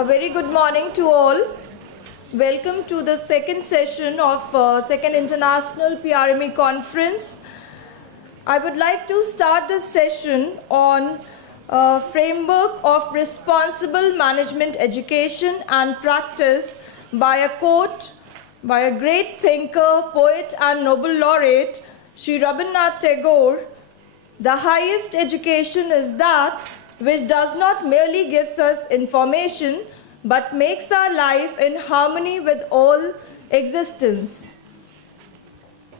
A very good morning to all. Welcome to the second session of Second International PRME Conference. I would like to start this session on framework of responsible management education and practice by a quote by a great thinker, poet and Nobel laureate, Sri Rabindranath Tagore. The highest education is that which does not merely gives us information but makes our life in harmony with all existence.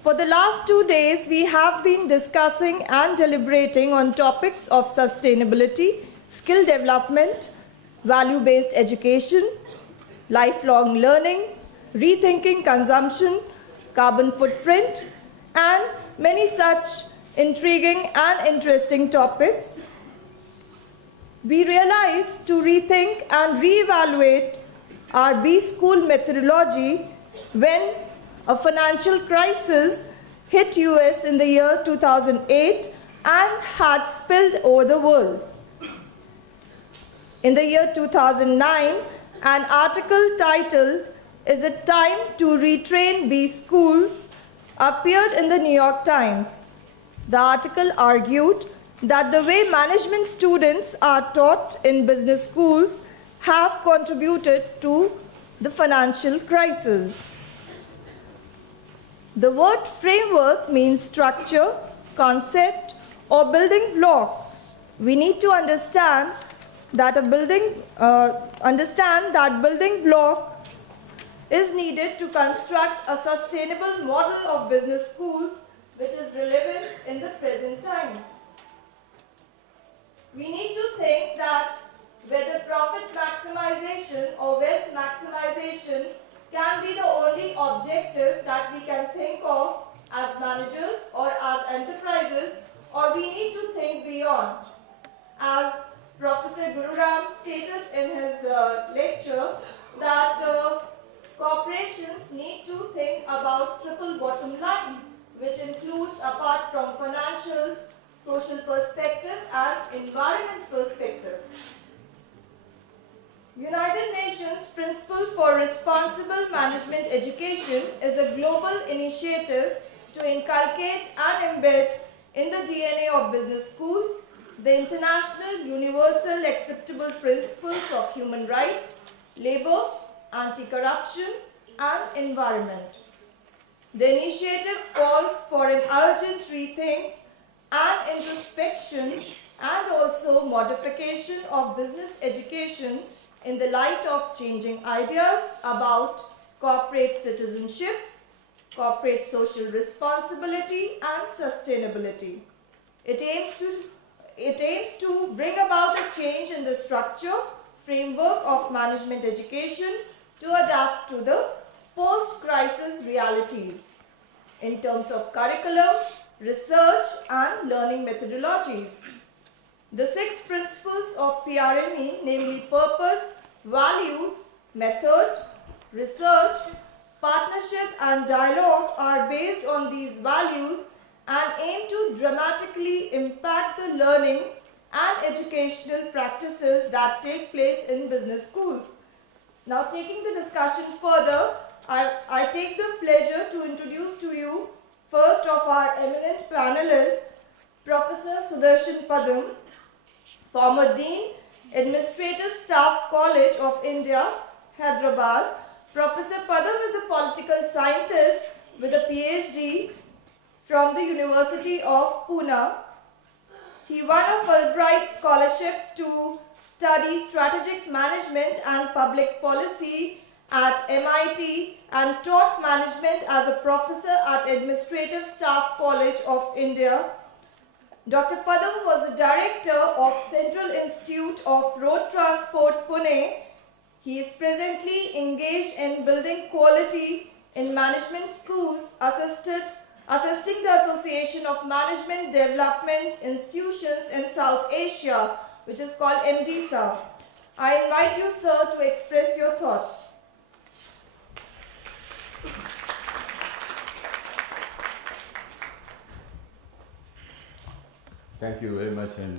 For the last 2 days, we have been discussing and deliberating on topics of sustainability, skill development, value-based education, lifelong learning, rethinking consumption, carbon footprint, and many such intriguing and interesting topics. We realized to rethink and reevaluate our B-School methodology when a financial crisis hit US in the year 2008 and had spilled over the world. In the year 2009, an article titled "Is it time to retrain B-Schools?" appeared in the New York Times. The article argued that the way management students are taught in business schools have contributed to the financial crisis. The word framework means structure, concept, or building block. We need to understand that building block is needed to construct a sustainable model of business schools which is relevant in the present times. We need to think that whether profit maximization or wealth maximization can be the only objective that we can think of as managers or as enterprises, or we need to think beyond. As Professor Gururam stated in his lecture, that corporations need to think about triple bottom line, which includes, apart from financials, social perspective and environment perspective. United Nations Principle for Responsible Management Education is a global initiative to inculcate and embed in the DNA of business schools the international universal acceptable principles of human rights, labor, anti-corruption and environment. The initiative calls for an urgent rethink and introspection and also modification of business education in the light of changing ideas about corporate citizenship, corporate social responsibility and sustainability. It aims to bring about a change in the structure, framework of management education to adapt to the post-crisis realities in terms of curriculum, research and learning methodologies. The 6 principles of PRME, namely purpose, values, method, research, partnership and dialogue, are based on these values and aim to dramatically impact the learning and educational practices that take place in business schools. Now, taking the discussion further, I take the pleasure to introduce to you first of our eminent panelists, Professor Sudarshan Padam, former Dean, Administrative Staff College of India, Hyderabad. Professor Padam is a political scientist with a PhD from the University of Pune. He won a Fulbright scholarship to study strategic management and public policy at MIT and taught management as a professor at Administrative Staff College of India. Dr. Padam was the director of Central Institute of Road Transport, Pune. He is presently engaged in building quality in management schools, assisting the Association of Management Development Institutions in South Asia, which is called MDSA. I invite you, sir, to express your thoughts. Thank you very much, and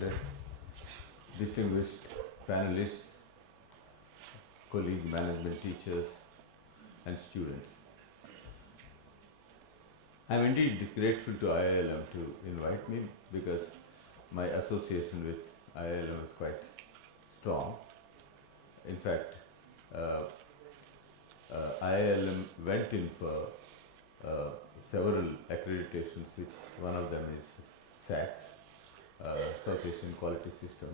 distinguished panelists. colleague management teachers and students. I am indeed grateful to IILM to invite me because my association with IILM is quite strong. In fact, uh, IILM went in for several accreditations, which one of them is SATS, South Asian Quality System,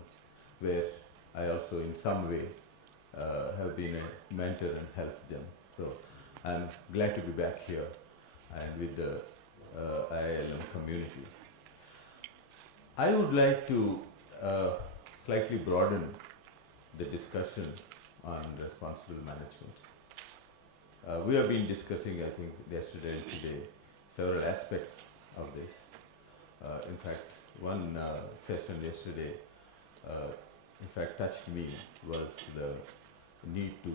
where I also in some way have been a mentor and helped them. So I'm glad to be back here and with the IILM community. I would like to slightly broaden the discussion on responsible management. We have been discussing, I think, yesterday and today, several aspects of this. In fact, one session yesterday, in fact, touched me was the need to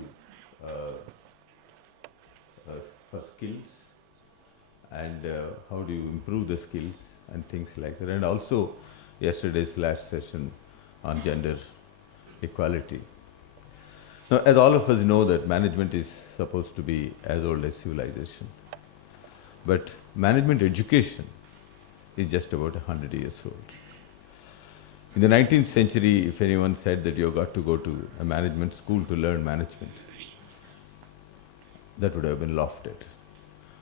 for skills and how do you improve the skills and things like that. And also yesterday's last session on gender equality. Now, as all of us know that management is supposed to be as old as civilization, but management education is just about 100 years old. In the 19th century, if anyone said that you've got to go to a management school to learn management, that would have been laughed at.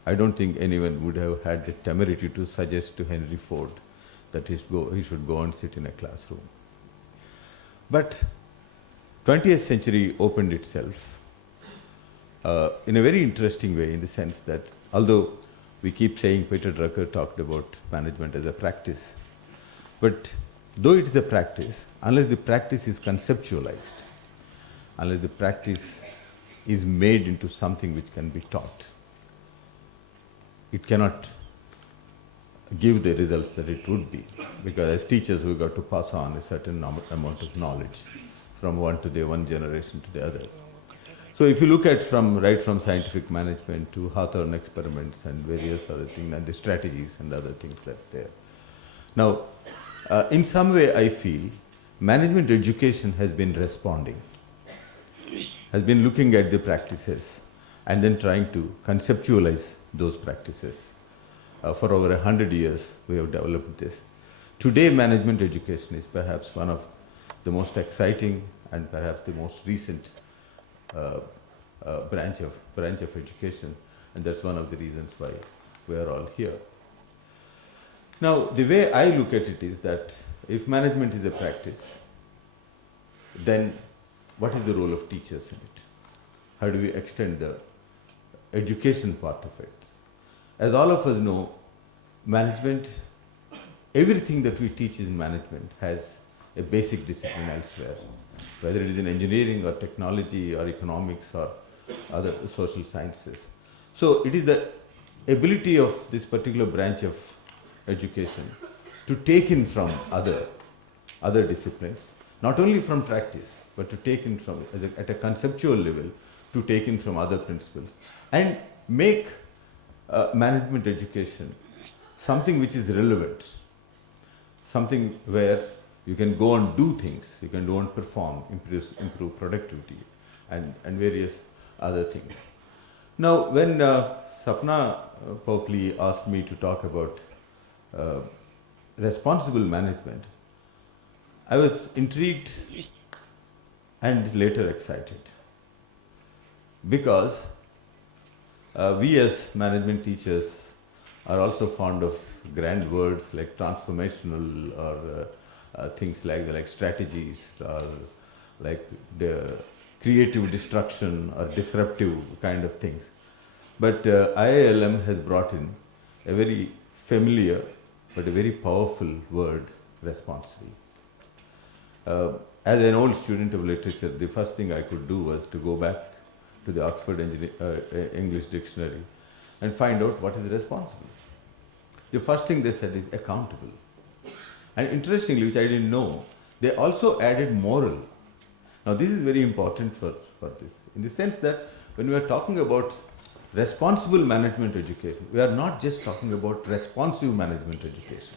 I don't think anyone would have had the temerity to suggest to Henry Ford that he should go and sit in a classroom. But 20th century opened itself in a very interesting way, in the sense that although we keep saying Peter Drucker talked about management as a practice, but though it is a practice, unless the practice is conceptualized, unless the practice is made into something which can be taught, it cannot give the results that it would be. Because as teachers, we've got to pass on a certain amount of knowledge from one generation to the other. So if you look at right from scientific management to Hawthorne experiments and various other things, and the strategies and other things that are there. Now, in some way I feel management education has been responding, has been looking at the practices and then trying to conceptualize those practices. For over 100 years we have developed this. Today management education is perhaps one of the most exciting and perhaps the most recent branch of education, and that's one of the reasons why we are all here. Now, the way I look at it is that if management is a practice, then what is the role of teachers in it? How do we extend the education part of it? As all of us know, management, everything that we teach in management has a basic discipline elsewhere, whether it is in engineering or technology or economics or other social sciences. So it is the ability of this particular branch of education to take in from other disciplines, not only from practice, but to take in from, at a conceptual level, to take in from other principles and make management education something which is relevant, something where you can go and do things, you can go and perform, improve productivity and various other things. Now, when Sapna Popli asked me to talk about responsible management, I was intrigued and later excited, because we as management teachers are also fond of grand words like transformational or things like strategies or like the creative destruction or disruptive kind of things. But IILM has brought in a very familiar but a very powerful word, responsible. As an old student of literature, the first thing I could do was to go back to the Oxford English Dictionary and find out what is responsible. The first thing they said is accountable. And interestingly, which I didn't know, they also added moral. Now this is very important for this, in the sense that when we are talking about responsible management education, we are not just talking about responsive management education.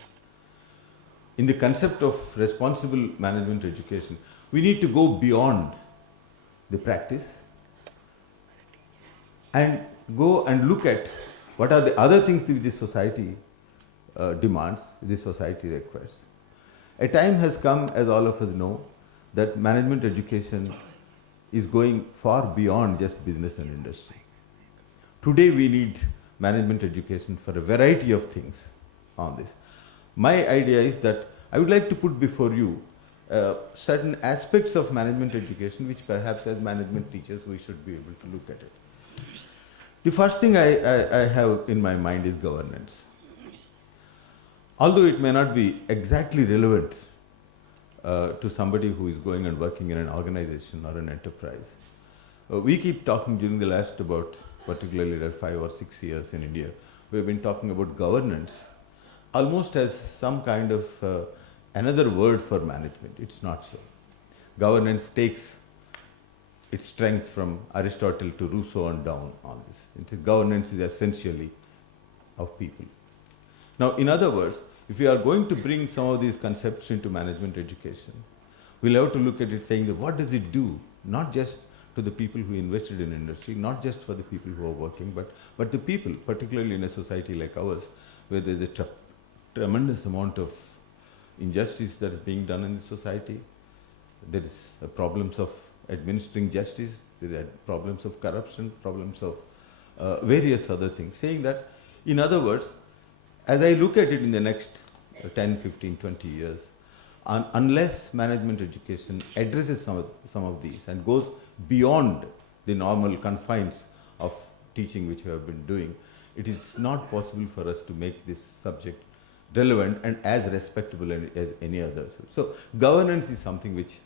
In the concept of responsible management education, we need to go beyond the practice and go and look at what are the other things that this society demands, this society requests. A time has come, as all of us know, that management education is going far beyond just business and industry. Today we need management education for a variety of things on this. My idea is that I would like to put before you certain aspects of management education which perhaps as management teachers we should be able to look at it. The first thing I have in my mind is governance. Although it may not be exactly relevant to somebody who is going and working in an organization or an enterprise, we keep talking during the last about, particularly the 5 or 6 years in India, we have been talking about governance almost as some kind of another word for management. It's not so. Governance takes its strength from Aristotle to Rousseau and down on this. Governance is essentially of people. Now, in other words, if we are going to bring some of these concepts into management education, we'll have to look at it saying that what does it do, not just to the people who invested in industry, not just for the people who are working, but the people, particularly in a society like ours, where there's a tremendous amount of injustice that is being done in the society. There is problems of administering justice, there are problems of corruption, problems of various other things. Saying that, in other words, as I look at it in the next 10, 15, 20 years, unless management education addresses some of these and goes beyond the normal confines of teaching which we have been doing, it is not possible for us to make this subject relevant and as respectable as any other. So governance is something which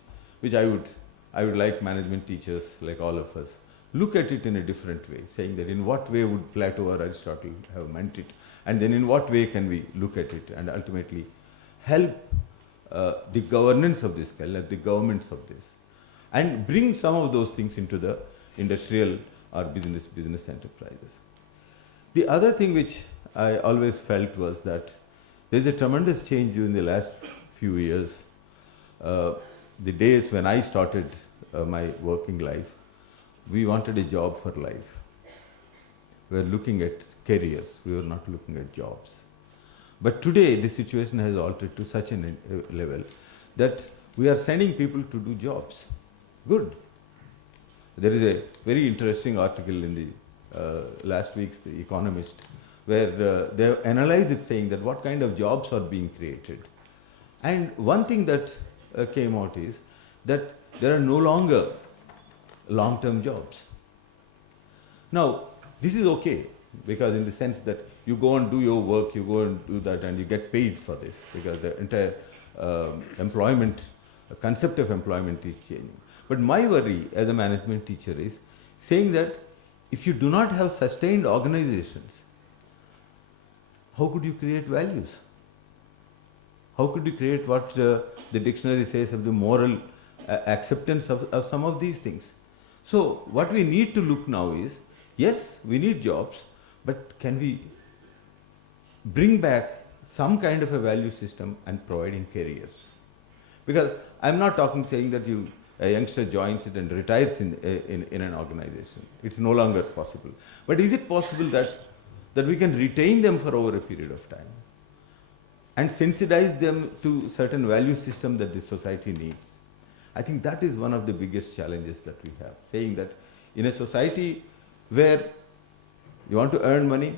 I would like management teachers like all of us look at it in a different way, saying that in what way would Plato or Aristotle have meant it, and then in what way can we look at it and ultimately help the governance of this, help the governments of this, and bring some of those things into the industrial or business enterprises. The other thing which I always felt was that there is a tremendous change during the last few years. The days when I started my working life, we wanted a job for life. We were looking at careers, we were not looking at jobs. But today the situation has altered to such a level that we are sending people to do jobs. Good. There is a very interesting article in the last week's The Economist, where they have analyzed it, saying that what kind of jobs are being created. And one thing that came out is that there are no longer long-term jobs. Now, this is okay, because in the sense that you go and do your work, you go and do that, and you get paid for this, because the entire concept of employment is changing. But my worry as a management teacher is saying that if you do not have sustained organizations, how could you create values? How could you create what the dictionary says of the moral acceptance of some of these things? So what we need to look now is, yes, we need jobs, but can we bring back some kind of a value system and providing careers? Because I'm not saying that a youngster joins it and retires in an organization. It's no longer possible. But is it possible that we can retain them for over a period of time and sensitize them to certain value system that this society needs? I think that is one of the biggest challenges that we have, saying that in a society where you want to earn money,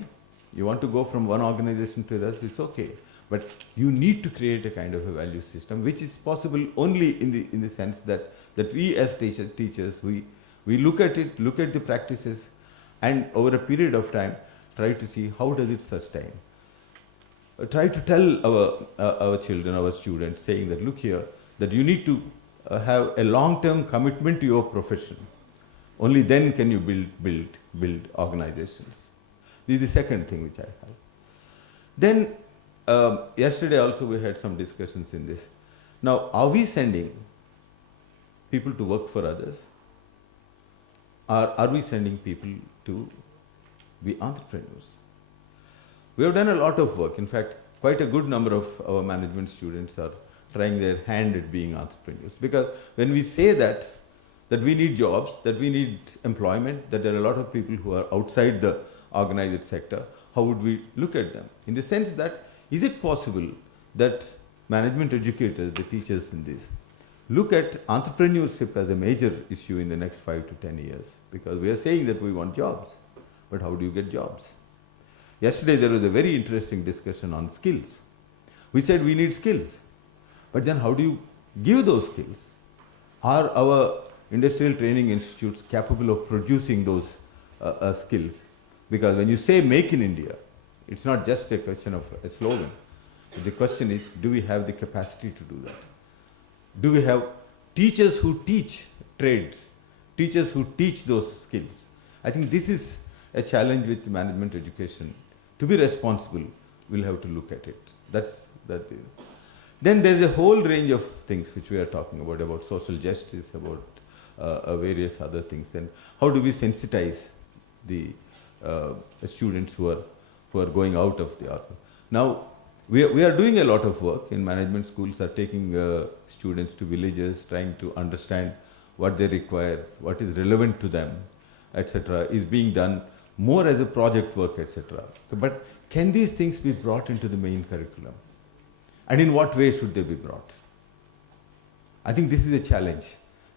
you want to go from one organization to another, it's okay. But you need to create a kind of a value system, which is possible only in the sense that we as teachers, we look at it, look at the practices, and over a period of time, try to see how does it sustain. Try to tell our children, our students, saying that look here, that you need to have a long-term commitment to your profession. Only then can you build organizations. This is the second thing which I have. Then yesterday also we had some discussions in this. Now, are we sending people to work for others, or are we sending people to be entrepreneurs? We have done a lot of work. In fact, quite a good number of our management students are trying their hand at being entrepreneurs. Because when we say that, that we need jobs, that we need employment, that there are a lot of people who are outside the organized sector. How would we look at them? In the sense that, is it possible that management educators, the teachers in this, look at entrepreneurship as a major issue in the next 5 to 10 years? Because we are saying that we want jobs, but how do you get jobs? Yesterday there was a very interesting discussion on skills. We said we need skills, but then how do you give those skills? Are our industrial training institutes capable of producing those skills? Because when you say make in India, it's not just a question of a slogan. The question is, do we have the capacity to do that? Do we have teachers who teach trades, teachers who teach those skills? I think this is a challenge with management education. To be responsible, we'll have to look at it. Then there's a whole range of things which we are talking about social justice, about various other things. And how do we sensitize the students who are going out of the art? Now, we are doing a lot of work in management schools, are taking students to villages, trying to understand what they require, what is relevant to them, etc. is being done more as a project work, etc. But can these things be brought into the main curriculum? And in what way should they be brought? I think this is a challenge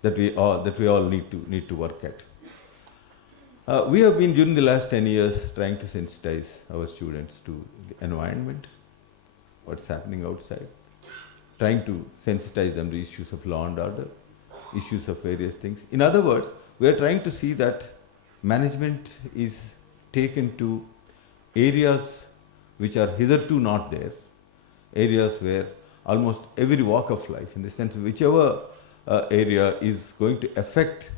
that we all need to work at. We have been, during the last 10 years, trying to sensitize our students to the environment, what's happening outside, trying to sensitize them to issues of law and order, issues of various things. In other words, we are trying to see that management is taken to areas which are hitherto not there, areas where almost every walk of life, in the sense of whichever area is going to affect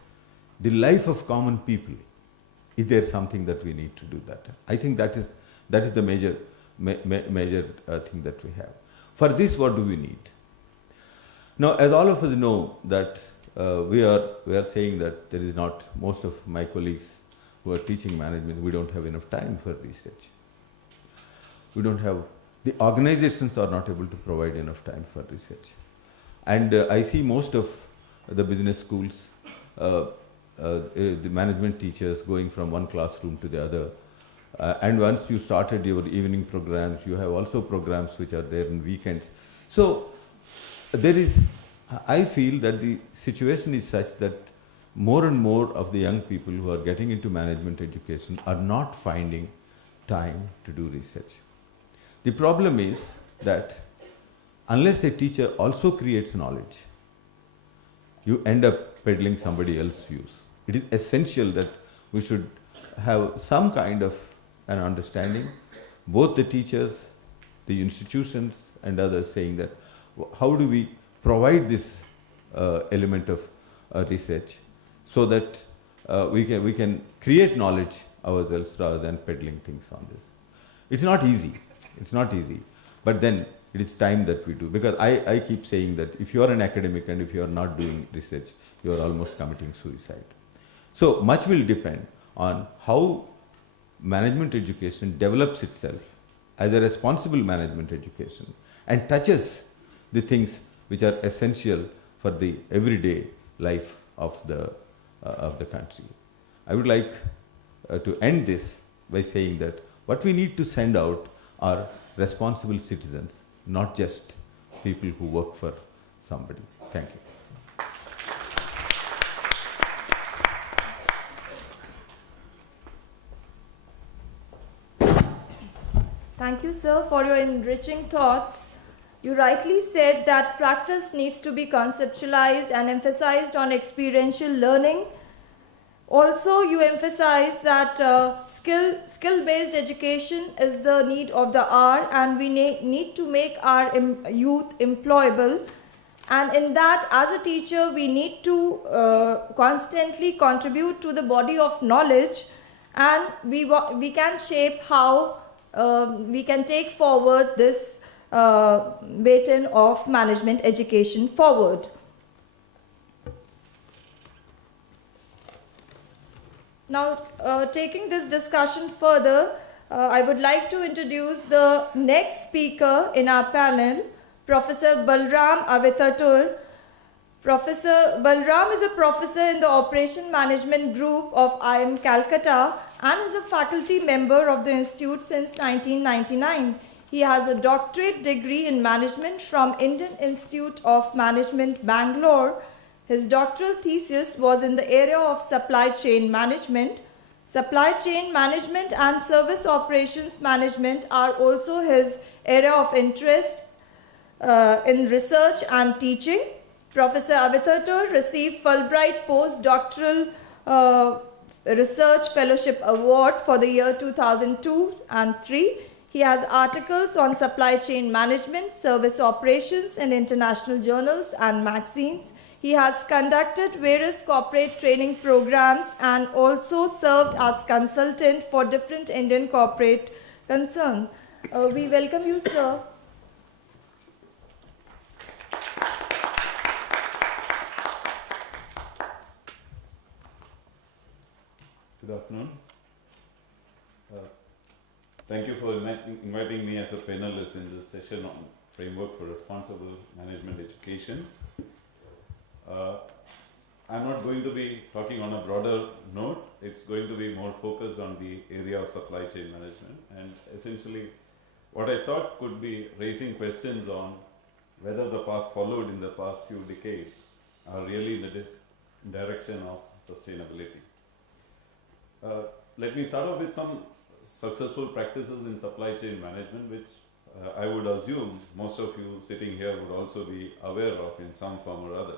the life of common people, is there something that we need to do that? I think that is the major thing that we have. For this, what do we need? Now, as all of us know, that we are saying that there is not, most of my colleagues who are teaching management, we don't have enough time for research. We don't have, the organizations are not able to provide enough time for research. And I see most of the business schools, the management teachers going from one classroom to the other. And once you started your evening programs, you have also programs which are there in weekends. So there is, I feel that the situation is such that more and more of the young people who are getting into management education are not finding time to do research. The problem is that unless a teacher also creates knowledge, you end up peddling somebody else's views. It is essential that we should have some kind of an understanding, both the teachers, the institutions and others, saying that how do we provide this element of research so that we can create knowledge ourselves rather than peddling things on this. It's not easy. It's not easy. But then it is time that we do. Because I keep saying that if you are an academic and if you are not doing research, you are almost committing suicide. So much will depend on how management education develops itself as a responsible management education and touches the things which are essential for the everyday life of the country. I would like to end this by saying that what we need to send out are responsible citizens, not just people who work for somebody. Thank you. Thank you, sir, for your enriching thoughts. You rightly said that practice needs to be conceptualized and emphasized on experiential learning. Also, you emphasize that skill-based education is the need of the hour, and we need to make our youth employable. And in that, as a teacher, we need to constantly contribute to the body of knowledge, and we can shape how we can take forward this baton of management education forward. Now, taking this discussion further, I would like to introduce the next speaker in our panel, Professor Balram Avitatur. Professor Balram is a professor in the Operation Management Group of IIM Calcutta and is a faculty member of the institute since 1999. He has a doctorate degree in management from Indian Institute of Management, Bangalore. His doctoral thesis was in the area of supply chain management. Supply chain management and service operations management are also his area of interest in research and teaching. Professor Avithator received Fulbright Postdoctoral Research Fellowship Award for the year 2002 and 3. He has articles on supply chain management, service operations in international journals and magazines. He has conducted various corporate training programs and also served as consultant for different Indian corporate concerns. We welcome you, sir. Good afternoon. Thank you for inviting me as a panelist in this session on Framework for Responsible Management Education. I'm not going to be talking on a broader note. It's going to be more focused on the area of supply chain management, and essentially what I thought could be raising questions on whether the path followed in the past few decades are really in the direction of sustainability. Let me start off with some successful practices in supply chain management, which I would assume most of you sitting here would also be aware of in some form or other.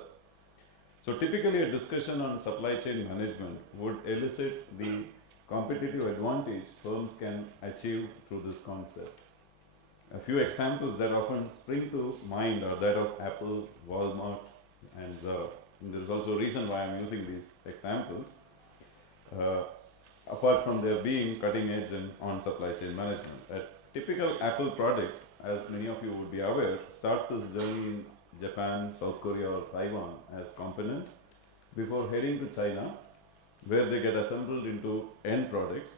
So typically a discussion on supply chain management would elicit the competitive advantage firms can achieve through this concept. A few examples that often spring to mind are that of Apple, Walmart, and Zara. And there's also a reason why I'm using these examples. Apart from their being cutting edge on supply chain management. A typical Apple product, as many of you would be aware, starts its journey in Japan, South Korea or Taiwan as components before heading to China, where they get assembled into end products.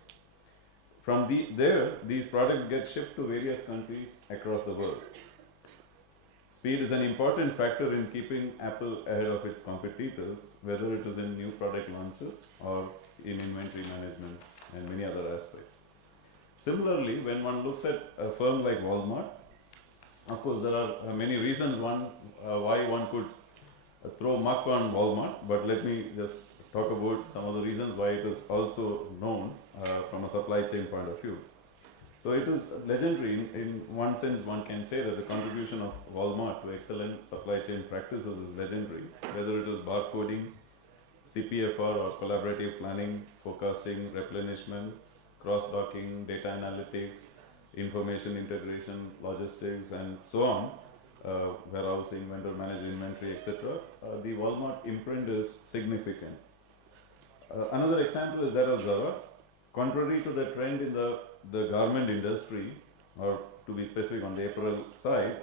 From there, these products get shipped to various countries across the world. Speed is an important factor in keeping Apple ahead of its competitors, whether it is in new product launches or in inventory management and many other aspects. Similarly, when one looks at a firm like Walmart, of course there are many reasons why one could throw muck on Walmart, but let me just talk about some of the reasons why it is also known from a supply chain point of view. So it is legendary. In one sense, one can say that the contribution of Walmart to excellent supply chain practices is legendary, whether it is barcoding, CPFR or collaborative planning, forecasting, replenishment, cross-docking, data analytics, information integration, logistics, and so on, warehousing, vendor managed inventory, etc. The Walmart imprint is significant. Another example is that of Zara. Contrary to the trend in the garment industry, or to be specific on the apparel side,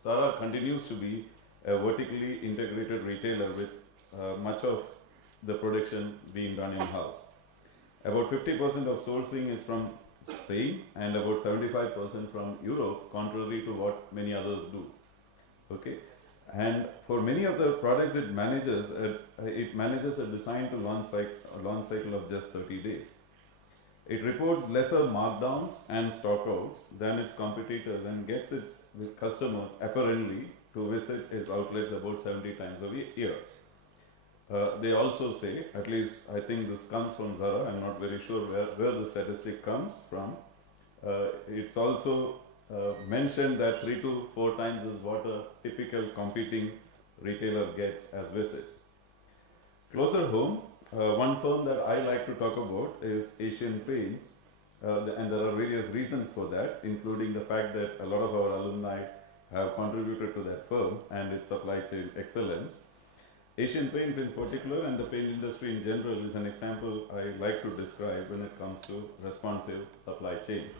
Zara continues to be a vertically integrated retailer with much of the production being done in-house. About 50% of sourcing is from Spain and about 75% from Europe, contrary to what many others do. Okay, and for many of the products, it manages a design to launch cycle of just 30 days. It reports lesser markdowns and stockouts than its competitors and gets its customers apparently to visit its outlets about 70 times a year. They also say, at least I think this comes from Zara, I'm not very sure where the statistic comes from. It's also mentioned that 3 to 4 times is what a typical competing retailer gets as visits. Closer home, one firm that I like to talk about is Asian Paints, and there are various reasons for that, including the fact that a lot of our alumni have contributed to that firm and its supply chain excellence. Asian Paints in particular and the paint industry in general is an example I like to describe when it comes to responsive supply chains.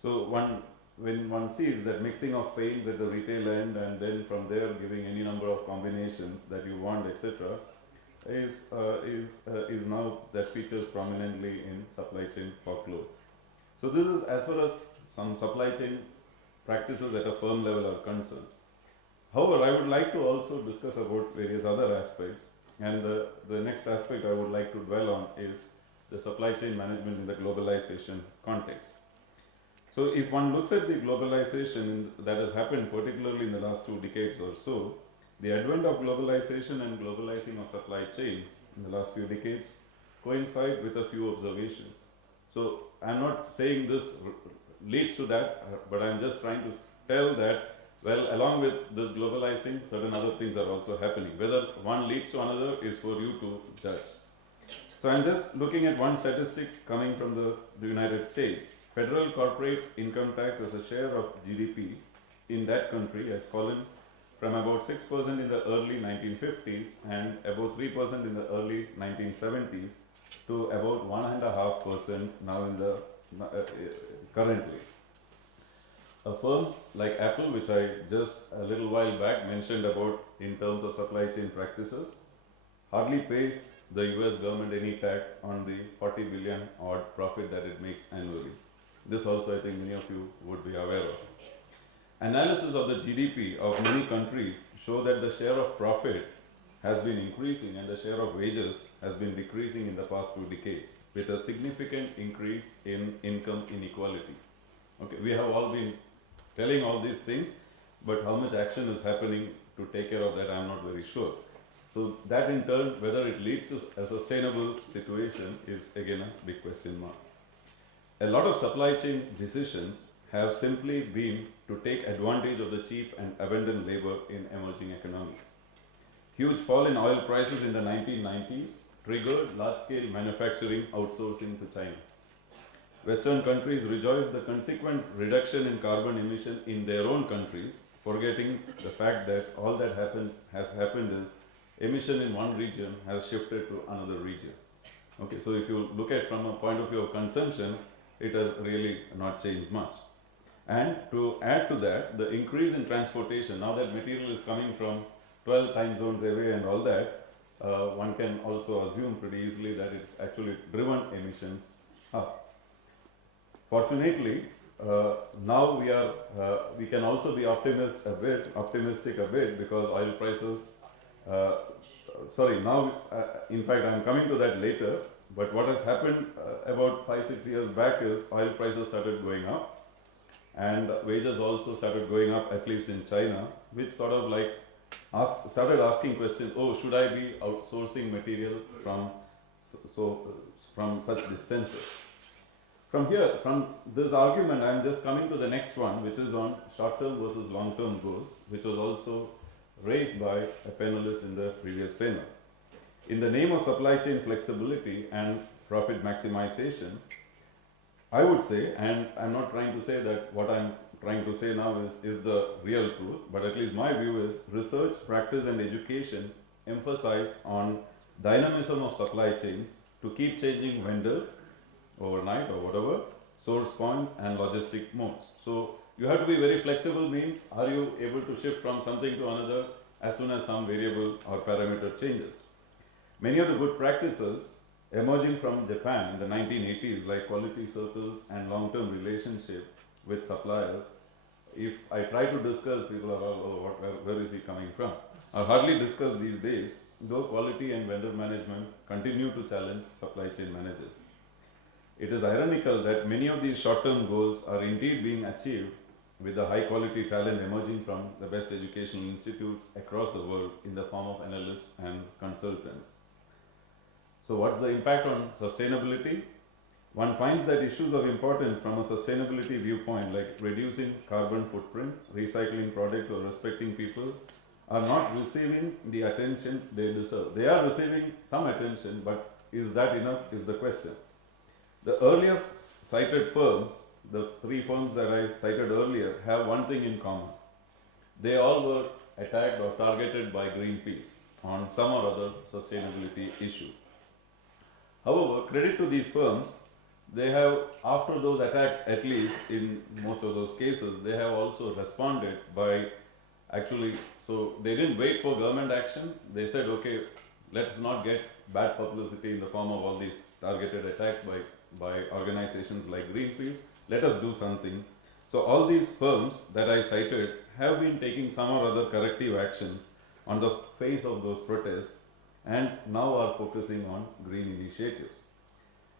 So when one sees that mixing of paints at the retail end and then from there giving any number of combinations that you want, etc., is now that features prominently in supply chain folklore. So this is as far as some supply chain practices at a firm level are concerned. However, I would like to also discuss about various other aspects, and the next aspect I would like to dwell on is the supply chain management in the globalization context. So, if one looks at the globalization that has happened, particularly in the last 2 decades or so, the advent of globalization and globalizing of supply chains in the last few decades coincide with a few observations. So, I'm not saying this leads to that, but I'm just trying to tell that, well, along with this globalizing, certain other things are also happening. Whether one leads to another is for you to judge. So, I'm just looking at one statistic coming from the United States. Federal corporate income tax as a share of GDP in that country has fallen from about 6% in the early 1950s and about 3% in the early 1970s to about 1.5% now in the currently. A firm like Apple, which I just a little while back mentioned about in terms of supply chain practices, hardly pays the US government any tax on the 40 billion odd profit that it makes annually. This also I think many of you would be aware of. Analysis of the GDP of many countries show that the share of profit has been increasing and the share of wages has been decreasing in the past 2 decades, with a significant increase in income inequality. Okay, we have all been telling all these things, but how much action is happening to take care of that, I am not very sure. So that in turn, whether it leads to a sustainable situation is again a big question mark. A lot of supply chain decisions have simply been to take advantage of the cheap and abundant labor in emerging economies. Huge fall in oil prices in the 1990s triggered large-scale manufacturing outsourcing to China. Western countries rejoice the consequent reduction in carbon emission in their own countries, forgetting the fact that all that has happened is emission in one region has shifted to another region. Okay, so if you look at from a point of view of consumption, it has really not changed much. And to add to that, the increase in transportation, now that material is coming from 12 time zones away and all that, one can also assume pretty easily that it's actually driven emissions up. Fortunately, now we can also be optimistic a bit because oil prices, in fact I'm coming to that later, but what has happened about 5-6 years back is oil prices started going up and wages also started going up, at least in China, which sort of like started asking questions, oh, should I be outsourcing material from such distances? From here, from this argument, I am just coming to the next one, which is on short-term versus long-term goals, which was also raised by a panelist in the previous panel. In the name of supply chain flexibility and profit maximization, I would say, and I'm not trying to say that what I'm trying to say now is the real truth, but at least my view is research, practice and education emphasize on dynamism of supply chains to keep changing vendors overnight or whatever, source points and logistic modes. So you have to be very flexible means are you able to shift from something to another as soon as some variable or parameter changes. Many of the good practices emerging from Japan in the 1980s like quality circles and long-term relationship with suppliers, if I try to discuss, people are all, where is he coming from? Are hardly discussed these days, though quality and vendor management continue to challenge supply chain managers. It is ironical that many of these short-term goals are indeed being achieved with the high-quality talent emerging from the best educational institutes across the world in the form of analysts and consultants. So what's the impact on sustainability? One finds that issues of importance from a sustainability viewpoint like reducing carbon footprint, recycling products or respecting people are not receiving the attention they deserve. They are receiving some attention, but is that enough is the question. The earlier cited firms, the 3 firms that I cited earlier, have one thing in common. They all were attacked or targeted by Greenpeace on some or other sustainability issue. However, credit to these firms, they have, after those attacks, at least in most of those cases, they have also responded by actually, so they didn't wait for government action. They said, okay, let's not get bad publicity in the form of all these targeted attacks by organizations like Greenpeace. Let us do something. So all these firms that I cited have been taking some or other corrective actions on the face of those protests and now are focusing on green initiatives.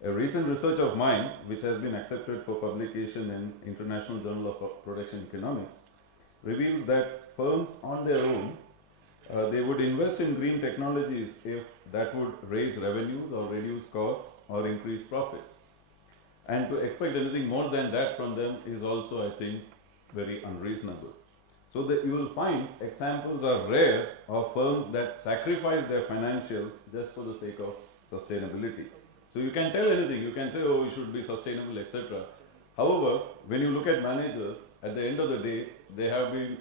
A recent research of mine, which has been accepted for publication in International Journal of Production Economics, reveals that firms on their own, they would invest in green technologies if that would raise revenues or reduce costs or increase profits. And to expect anything more than that from them is also, I think, very unreasonable. So that you will find examples are rare of firms that sacrifice their financials just for the sake of sustainability. So you can tell anything, you can say, oh, we should be sustainable, etc. However, when you look at managers, at the end of the day, they have been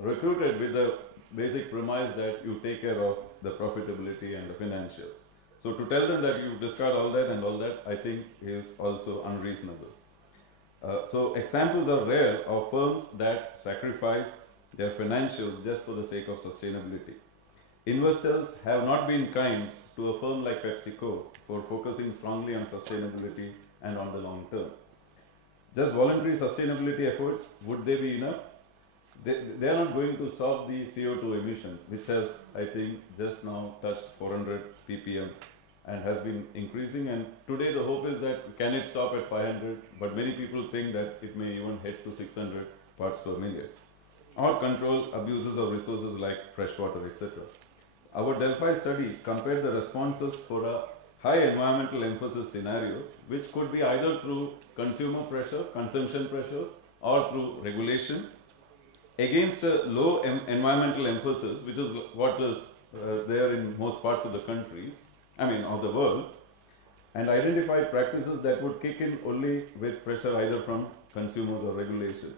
recruited with the basic premise that you take care of the profitability and the financials. So to tell them that you discard all that and all that, I think is also unreasonable. So examples are rare of firms that sacrifice their financials just for the sake of sustainability. Investors have not been kind to a firm like PepsiCo for focusing strongly on sustainability and on the long term. Just voluntary sustainability efforts, would they be enough? They are not going to stop the CO2 emissions, which has, I think, just now touched 400 ppm and has been increasing. And today the hope is that can it stop at 500? But many people think that it may even head to 600 parts per million. Or control abuses of resources like fresh water, etc. Our Delphi study compared the responses for a high environmental emphasis scenario, which could be either through consumer pressure, consumption pressures, or through regulation, against a low environmental emphasis, which is what is there in most parts of the countries, of the world, and identified practices that would kick in only with pressure either from consumers or regulation.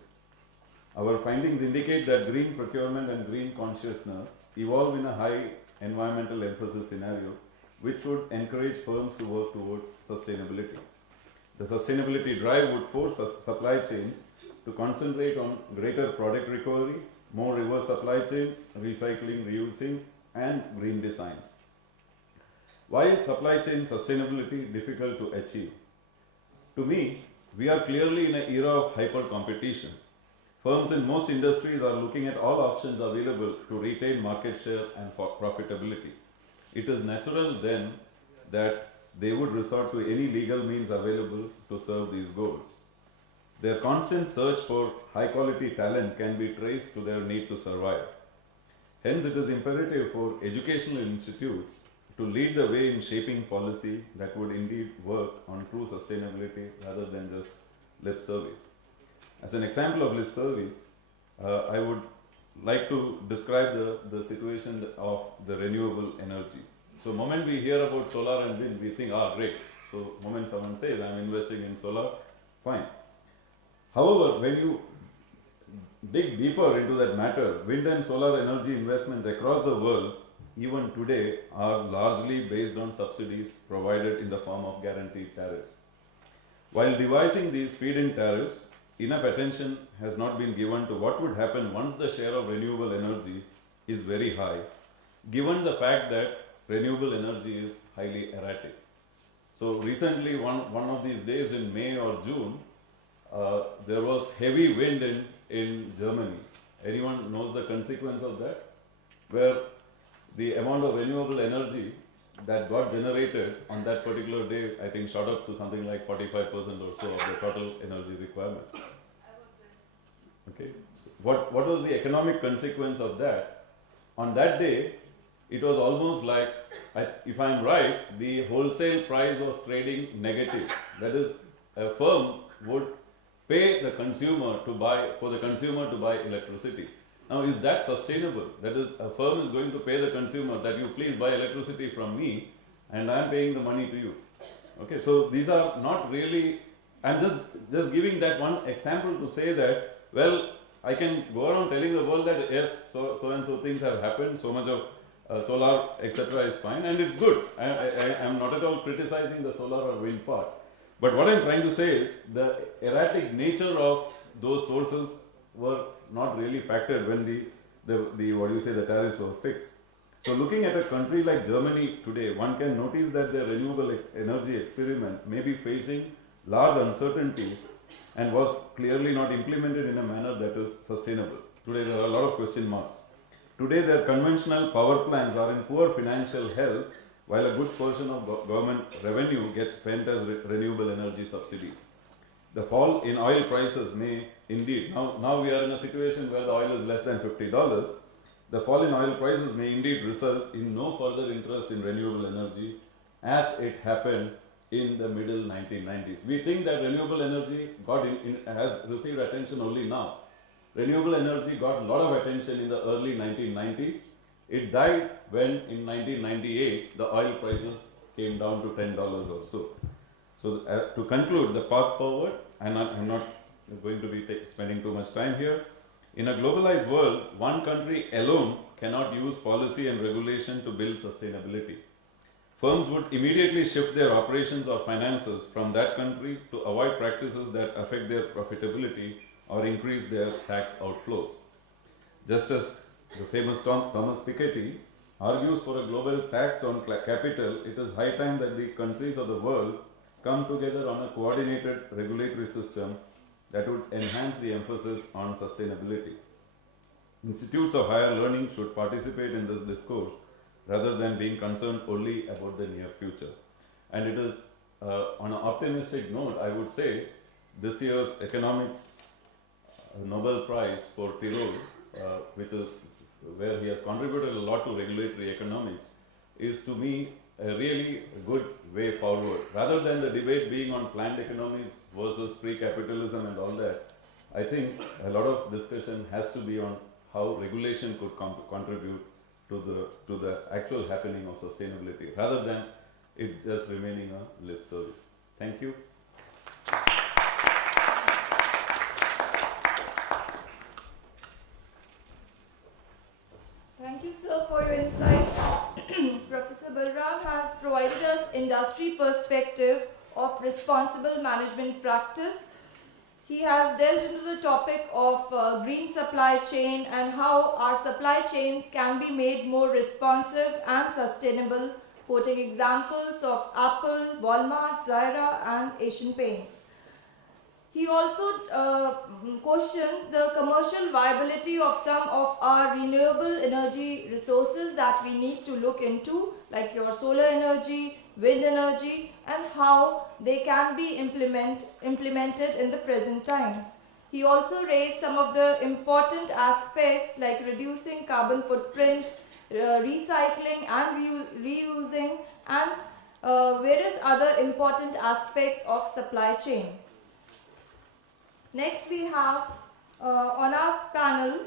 Our findings indicate that green procurement and green consciousness evolve in a high environmental emphasis scenario, which would encourage firms to work towards sustainability. The sustainability drive would force supply chains to concentrate on greater product recovery, more reverse supply chains, recycling, reusing, and green designs. Why is supply chain sustainability difficult to achieve? To me, we are clearly in an era of hyper competition. Firms in most industries are looking at all options available to retain market share and profitability. It is natural then that they would resort to any legal means available to serve these goals. Their constant search for high quality talent can be traced to their need to survive. Hence, it is imperative for educational institutes to lead the way in shaping policy that would indeed work on true sustainability rather than just lip service. As an example of lip service, I would like to describe the situation of the renewable energy. So, moment we hear about solar and wind, we think, great. So, moment someone says, I'm investing in solar, fine. However, when you dig deeper into that matter, wind and solar energy investments across the world, even today, are largely based on subsidies provided in the form of guaranteed tariffs. While devising these feed-in tariffs, enough attention has not been given to what would happen once the share of renewable energy is very high, given the fact that renewable energy is highly erratic. So recently, one of these days in May or June, there was heavy wind in Germany. Anyone knows the consequence of that? Where the amount of renewable energy that got generated on that particular day, I think, shot up to something like 45% or so of the total energy requirement. Okay. What was the economic consequence of that? On that day, it was almost like, if I am right, the wholesale price was trading negative. That is, a firm would pay the consumer to buy, for the consumer to buy electricity. Now, is that sustainable? That is, a firm is going to pay the consumer that you please buy electricity from me and I am paying the money to you. Okay, so these are not really, I am just giving that one example to say that, well, I can go around telling the world that yes, so and so things have happened, so much of solar, etc. is fine, and it's good. I am not at all criticizing the solar or wind part. But what I am trying to say is the erratic nature of those sources were not really factored when the tariffs were fixed. So looking at a country like Germany today, one can notice that their renewable energy experiment may be facing large uncertainties and was clearly not implemented in a manner that is sustainable. Today there are a lot of question marks. Today their conventional power plants are in poor financial health, while a good portion of government revenue gets spent as renewable energy subsidies. The fall in oil prices may indeed, now we are in a situation where the oil is less than $50. The fall in oil prices may indeed result in no further interest in renewable energy as it happened in the middle 1990s. We think that renewable energy has received attention only now. Renewable energy got a lot of attention in the early 1990s. It died when in 1998 the oil prices came down to $10 or so. So to conclude, the path forward, and I'm not going to be spending too much time here. In a globalized world, one country alone cannot use policy and regulation to build sustainability. Firms would immediately shift their operations or finances from that country to avoid practices that affect their profitability or increase their tax outflows. Just as the famous Thomas Piketty argues for a global tax on capital, it is high time that the countries of the world come together on a coordinated regulatory system that would enhance the emphasis on sustainability. Institutes of higher learning should participate in this discourse rather than being concerned only about the near future. And it is on an optimistic note, I would say, this year's economics Nobel Prize for Tirol, which is where he has contributed a lot to regulatory economics, is to me a really good way forward. Rather than the debate being on planned economies versus free capitalism and all that, I think a lot of discussion has to be on how regulation could contribute to the actual happening of sustainability, rather than it just remaining a lip service. Thank you. Thank you, sir, for your insights. Professor Balram has provided us industry perspective of responsible management practice. He has delved into the topic of green supply chain and how our supply chains can be made more responsive and sustainable, quoting examples of Apple, Walmart, Zara, and Asian Paints. He also questioned the commercial viability of some of our renewable energy resources that we need to look into, like your solar energy, wind energy, and how they can be implemented in the present times. He also raised some of the important aspects like reducing carbon footprint, recycling and reusing, and various other important aspects of supply chain. Next we have on our panel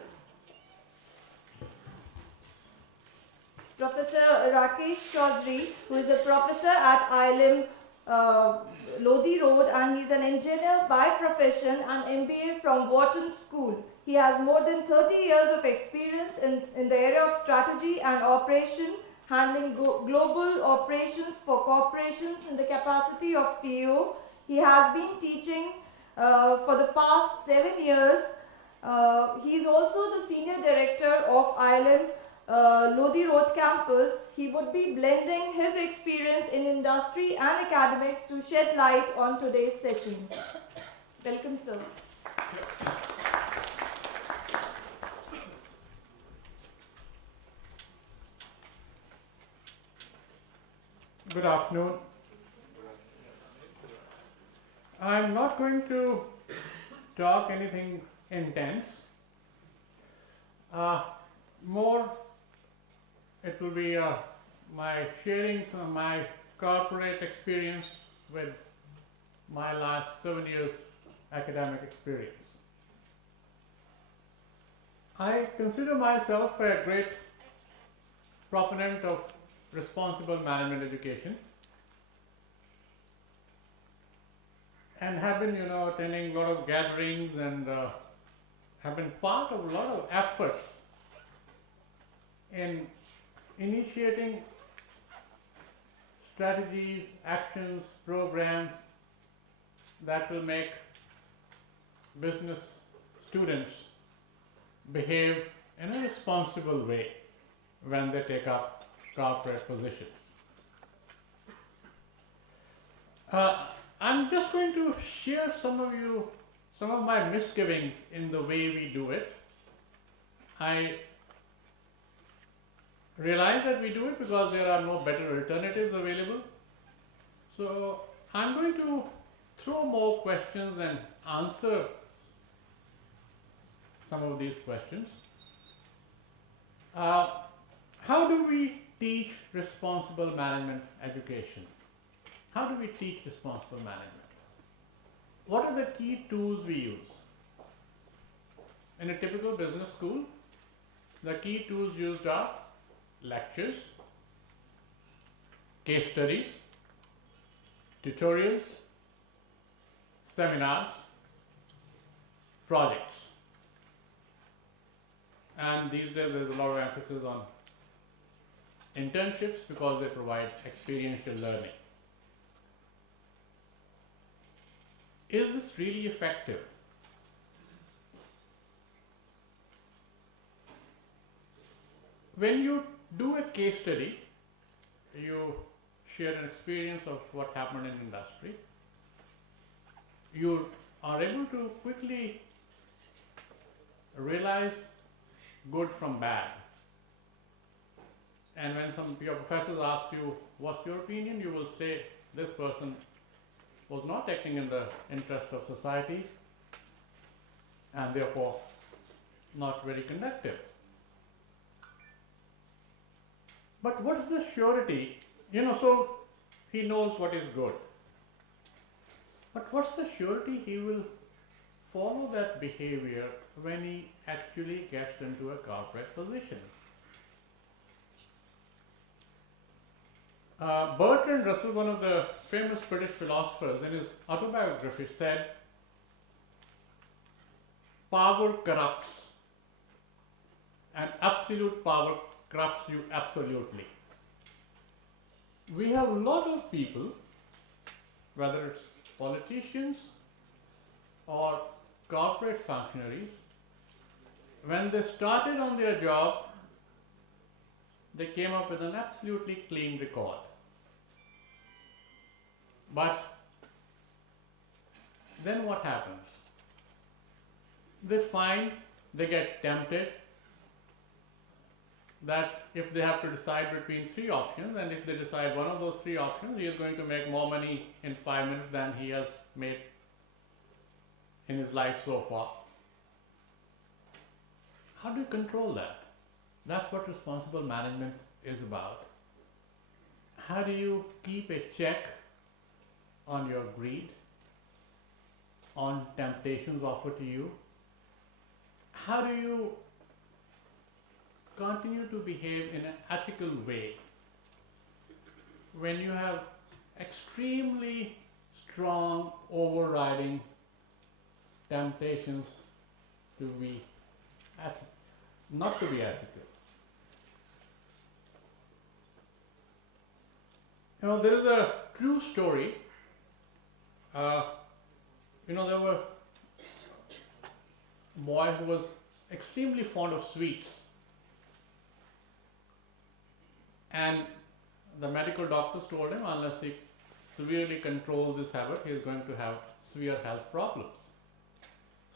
Professor Rakesh Chaudhary, who is a professor at ILM Lodi Road, and he's an engineer by profession and MBA from Wharton School. He has more than 30 years of experience in the area of strategy and operation, handling global operations for corporations in the capacity of CEO. He has been teaching for the past 7 years. He is also the senior director of ILM Lodi Road campus. He would be blending his experience in industry and academics to shed light on today's session. Welcome, sir. Good afternoon. I'm not going to talk anything intense. More, it will be my sharing some of my corporate experience with my last 7 years academic experience. I consider myself a great proponent of responsible management education, and have been attending a lot of gatherings and have been part of a lot of efforts in initiating strategies, actions, programs that will make business students behave in a responsible way when they take up corporate positions. I'm just going to share some of my misgivings in the way we do it, I realize that we do it because there are no better alternatives available. So I'm going to throw more questions and answer some of these questions. How do we teach responsible management education? How do we teach responsible management? What are the key tools we use? In a typical business school, the key tools used are lectures, case studies, tutorials, seminars, projects. And these days there is a lot of emphasis on internships because they provide experiential learning. Is this really effective? When you do a case study, you share an experience of what happened in industry. You are able to quickly realize good from bad. And when some of your professors ask you, what's your opinion? You will say, this person was not acting in the interest of society and therefore not very conductive. But what is the surety? So he knows what is good. But what's the surety he will follow that behavior when he actually gets into a corporate position? Bertrand Russell, one of the famous British philosophers, in his autobiography said, power corrupts, and absolute power corrupts you absolutely. We have a lot of people, whether it's politicians or corporate functionaries, when they started on their job, they came up with an absolutely clean record. But then what happens? They get tempted that if they have to decide between three options, and if they decide one of those three options, he is going to make more money in 5 minutes than he has made in his life so far. How do you control that? That's what responsible management is about. How do you keep a check on your greed, on temptations offered to you? How do you continue to behave in an ethical way when you have extremely strong overriding temptations to be not to be ethical? There is a true story. There was a boy who was extremely fond of sweets. And the medical doctors told him unless he severely controls this habit, he is going to have severe health problems.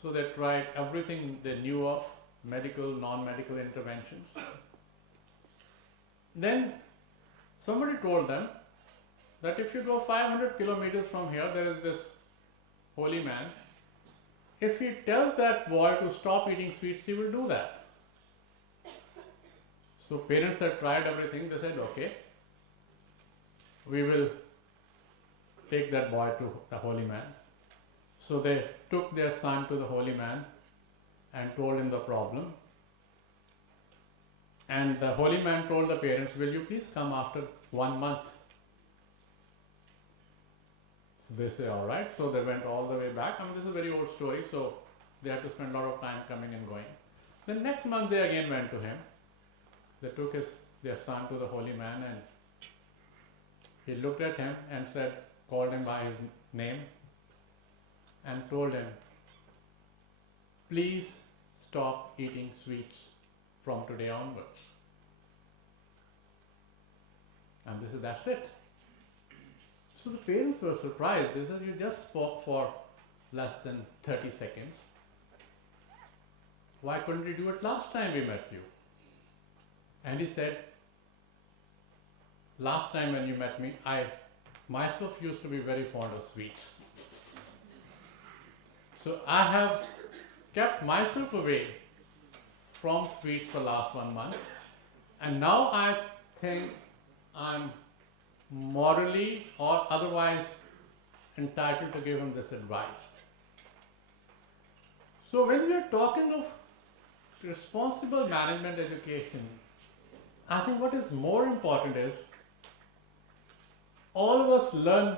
So they tried everything they knew of, medical, non-medical interventions. Then somebody told them that if you go 500 kilometers from here, there is this holy man. If he tells that boy to stop eating sweets, he will do that. So parents had tried everything. They said, okay, we will take that boy to the holy man. So they took their son to the holy man and told him the problem. And the holy man told the parents, will you please come after 1 month? So they say, all right. So they went all the way back. This is a very old story, so they had to spend a lot of time coming and going. The next month they again went to him. They took their son to the holy man, and he looked at him and called him by his name and told him, please stop eating sweets from today onwards. And that's it. So the parents were surprised. They said, you just spoke for less than 30 seconds. why couldn't you do it last time we met you? And he said, last time when you met me, I myself used to be very fond of sweets. So I have kept myself away from sweets for last 1 month, and now I think I'm morally or otherwise entitled to give him this advice. So when we are talking of responsible management education, I think what is more important is all of us learn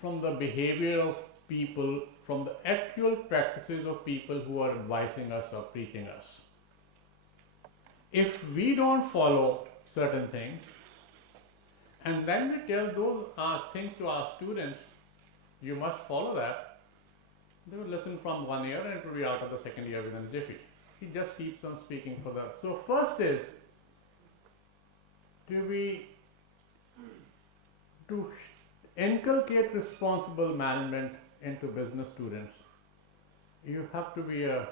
from the behavior of people, from the actual practices of people who are advising us or preaching us. If we don't follow certain things, and then we tell those things to our students, you must follow that, they will listen from 1 year and it will be out of the second year within a jiffy. He just keeps on speaking for that. So first is to inculcate responsible management into business students. You have to be an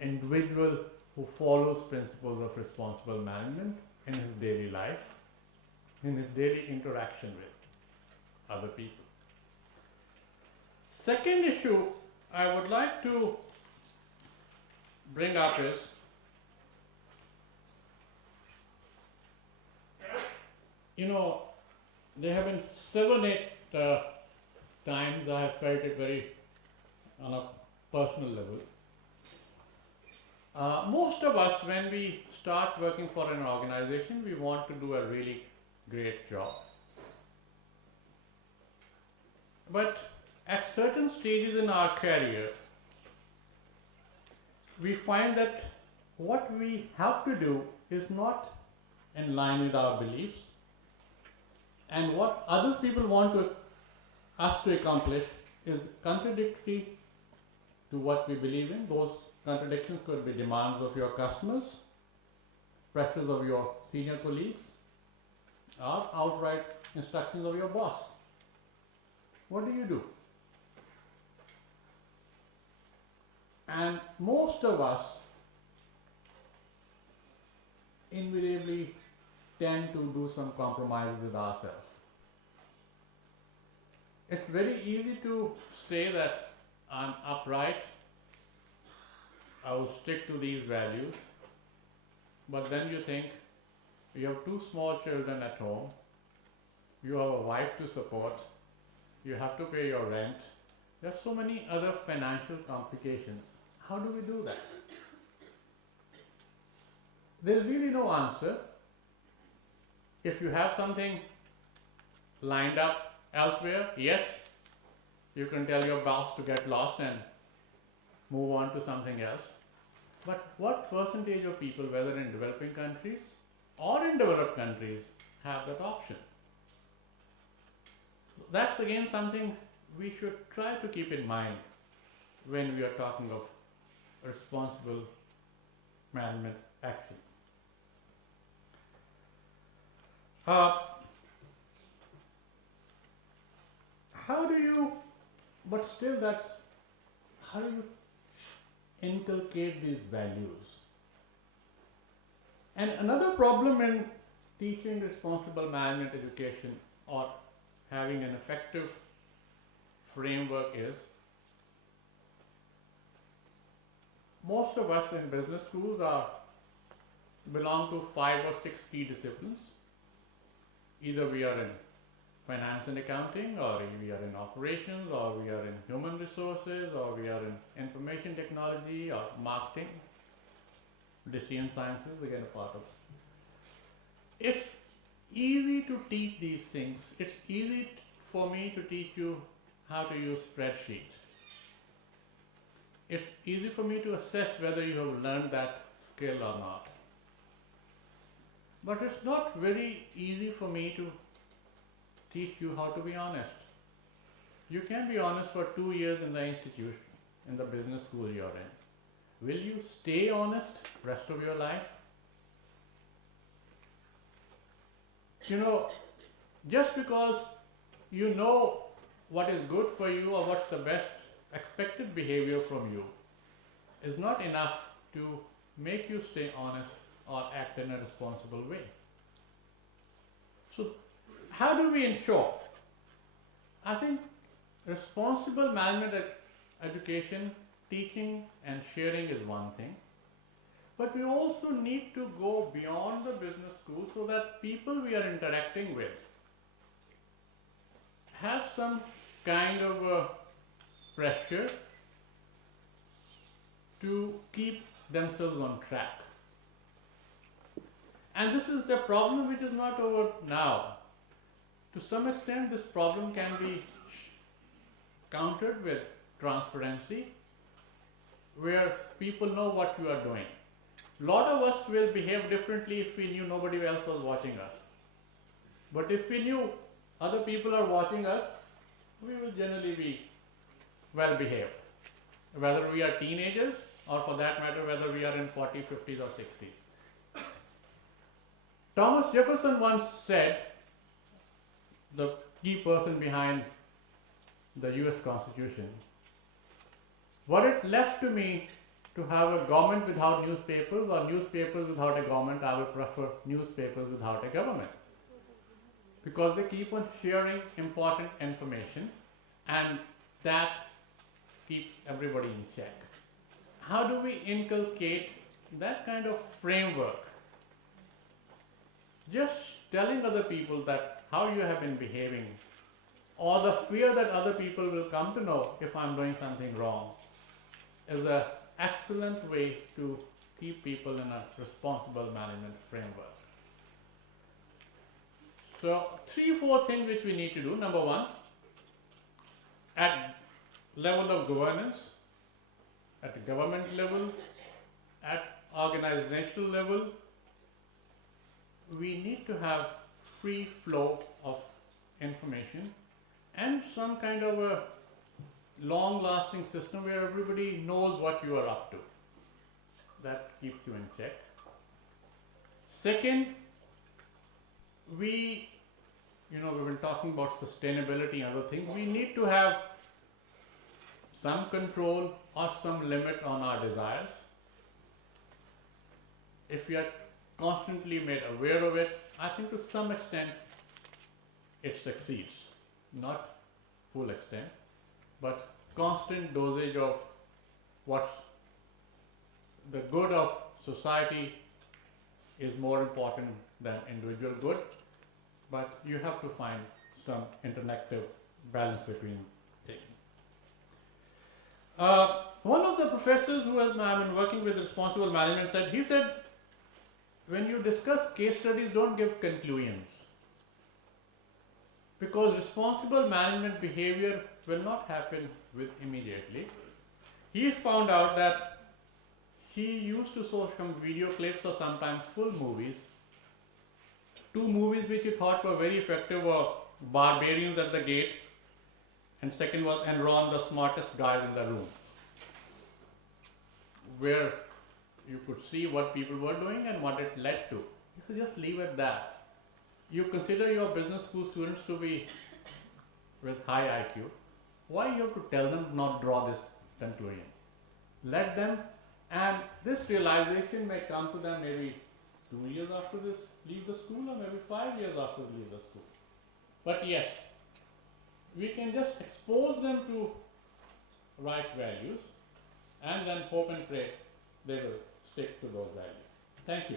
individual who follows principles of responsible management in his daily life, in his daily interaction with other people. Second issue I would like to bring up is there have been 7-8 times I have felt it very on a personal level. Most of us, when we start working for an organization, we want to do a really great job. But at certain stages in our career, we find that what we have to do is not in line with our beliefs, and what other people want us to accomplish is contradictory to what we believe in. Those contradictions could be demands of your customers, pressures of your senior colleagues, or outright instructions of your boss. What do? And most of us invariably tend to do some compromises with ourselves. It's very easy to say that I'm upright, I will stick to these values, but then you think you have 2 small children at home, you have a wife to support, you have to pay your rent, there are so many other financial complications. How do we do that? There is really no answer. If you have something lined up elsewhere, yes, you can tell your boss to get lost and move on to something else. But what percentage of people, whether in developing countries or in developed countries, have that option? That's again something we should try to keep in mind when we are talking of responsible management action. How do you inculcate these values? And another problem in teaching responsible management education or having an effective framework is most of us in business schools belong to 5 or 6 key disciplines. Either we are in finance and accounting, or we are in operations, or we are in human resources, or we are in information technology or marketing, decision sciences, again a part of it. It's easy to teach these things. It's easy for me to teach you how to use spreadsheet. It's easy for me to assess whether you have learned that skill or not. But it's not very easy for me to teach you how to be honest. You can be honest for 2 years in the institution, in the business school you're in. Will you stay honest rest of your life? Just because you know what is good for you or what's the best expected behavior from you is not enough to make you stay honest or act in a responsible way. So, how do we ensure? I think responsible management education, teaching and sharing is one thing, but we also need to go beyond the business school so that people we are interacting with have some kind of pressure to keep themselves on track. And this is the problem which is not over now. To some extent, this problem can be countered with transparency, where people know what you are doing. A lot of us will behave differently if we knew nobody else was watching us. But if we knew other people are watching us, we will generally be well behaved. Whether we are teenagers or for that matter whether we are in 40s, 50s or 60s. Thomas Jefferson once said, the key person behind the US Constitution, were it left to me to have a government without newspapers or newspapers without a government, I would prefer newspapers without a government. Because they keep on sharing important information and that keeps everybody in check. How do we inculcate that kind of framework? Just telling other people that how you have been behaving, or the fear that other people will come to know if I'm doing something wrong, is an excellent way to keep people in a responsible management framework. So 3-4 things which we need to do. Number one, at level of governance, at the government level, at organizational level, we need to have free flow of information and some kind of a long-lasting system where everybody knows what you are up to. That keeps you in check. Second, we've been talking about sustainability and other things. We need to have some control or some limit on our desires. If we are constantly made aware of it, I think to some extent it succeeds. Not full extent, but constant dosage of what's the good of society is more important than individual good, but you have to find some interactive balance between things. One of the professors who I've been working with responsible management said, when you discuss case studies, don't give conclusions. Because responsible management behavior will not happen immediately. He found out that he used to show some video clips or sometimes full movies. 2 movies which he thought were very effective were Barbarians at the Gate, and second was Enron, the smartest guys in the room, where you could see what people were doing and what it led to. He said, just leave it at that. You consider your business school students to be with high IQ. Why you have to tell them not draw this conclusion? Let them, and this realization may come to them maybe 2 years after this leave the school, or maybe 5 years after they leave the school. But yes, we can just expose them to right values and then hope and pray they will stick to those values. Thank you.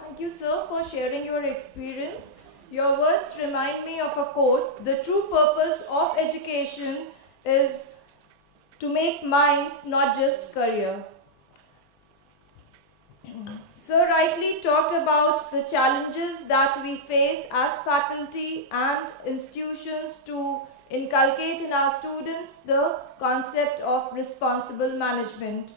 Thank you, sir, for sharing your experience. Your words remind me of a quote: the true purpose of education is to make minds, not just career. Sir rightly talked about the challenges that we face as faculty and institutions to inculcate in our students the concept of responsible management.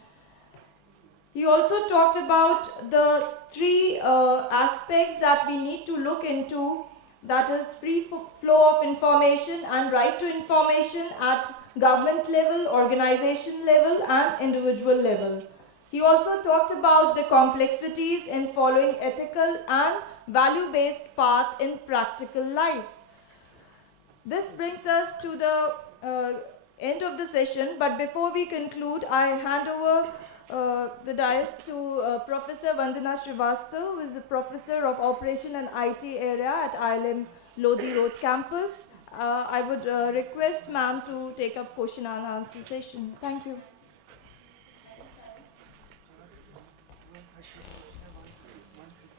He also talked about the 3 aspects that we need to look into, that is free flow of information and right to information at government level, organization level and individual level. He also talked about the complexities in following ethical and value-based path in practical life. This brings us to the end of the session, but before we conclude, I hand over the dais to Professor Vandana Srivastava, who is the Professor of Operation and IT area at ILM Lodi Road campus. I would request ma'am to take up question and answer session. Thank you.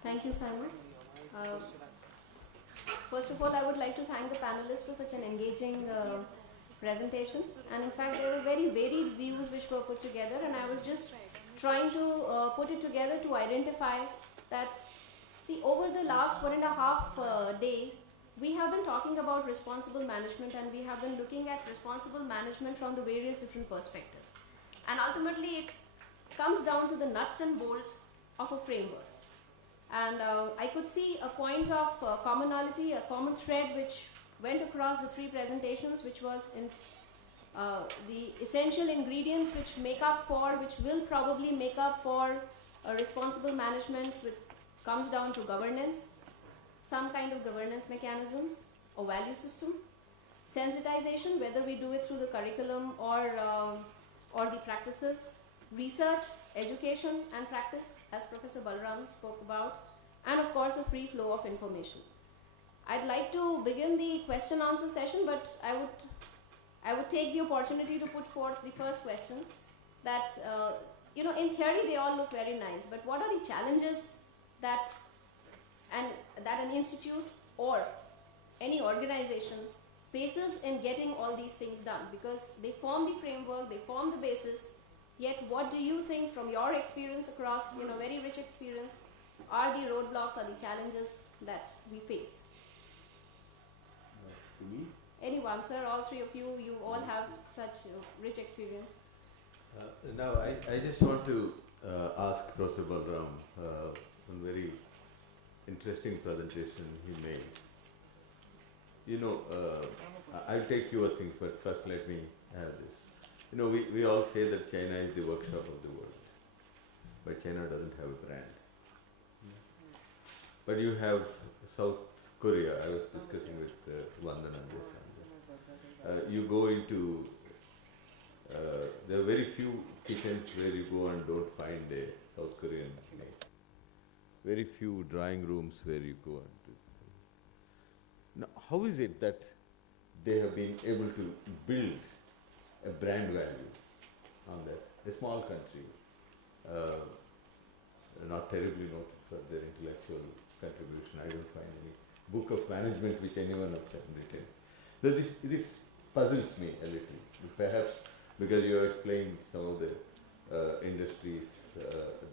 Thank you, Simon. First of all, I would like to thank the panelists for such an engaging presentation. And in fact, there were very varied views which were put together, and I was just trying to put it together to identify that, see, over the last 1.5 days, we have been talking about responsible management, and we have been looking at responsible management from the various different perspectives. And ultimately, it comes down to the nuts and bolts of a framework. And I could see a point of commonality, a common thread which went across the three presentations, which was in the essential ingredients which will probably make up for a responsible management, which comes down to governance, some kind of governance mechanisms or value system, sensitization, whether we do it through the curriculum or the practices, research, education and practice, as Professor Balram spoke about, and of course a free flow of information. I'd like to begin the question answer session, but I would take the opportunity to put forth the first question that, in theory they all look very nice, but what are the challenges that an institute or any organization faces in getting all these things done? Because they form the framework, they form the basis, yet what do you think from your experience across, very rich experience, are the roadblocks or the challenges that we face? Me? Anyone, sir, all three of you, you all have such rich experience. Now, I just want to ask Professor Balram one very interesting presentation he made. I'll take your things, but first let me have this. We all say that China is the workshop of the world, but China doesn't have a brand. But you have South Korea. I was discussing with Vandana this. You go into, there are very few kitchens where you go and don't find a South Korean made. Very few drawing rooms where you go and do this. Now, how is it that they have been able to build a brand value on that? A small country, not terribly noted for their intellectual contribution. I don't find any book of management which anyone of them written. So this puzzles me a little, perhaps because you have explained some of the industries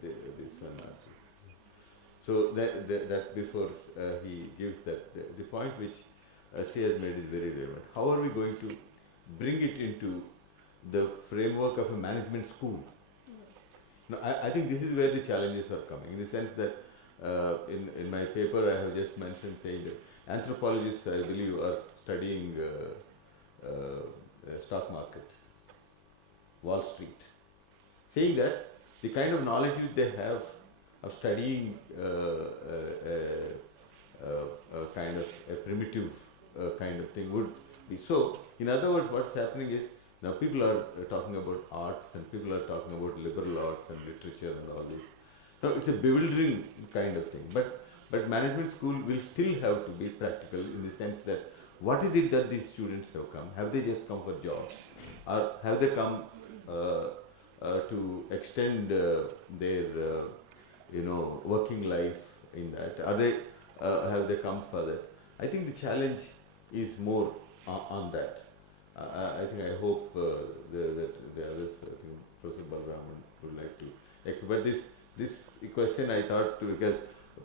this one answers. So that before he gives that, the point which she has made is very relevant. How are we going to bring it into the framework of a management school? Now, I think this is where the challenges are coming, in the sense that in my paper I have just mentioned, saying that anthropologists, I believe, are studying stock market, Wall Street, saying that the kind of knowledge they have of studying a kind of a primitive kind of thing would be so. In other words, what's happening is, now people are talking about arts and people are talking about liberal arts and literature and all this. Now it's a bewildering kind of thing, but management school will still have to be practical, in the sense that what is it that these students have come? Have they just come for jobs, or have they come to extend their working life in that? Are they have they come for that? I think the challenge is more on that. I hope that the others, Professor Balram would like to. But this question I thought, because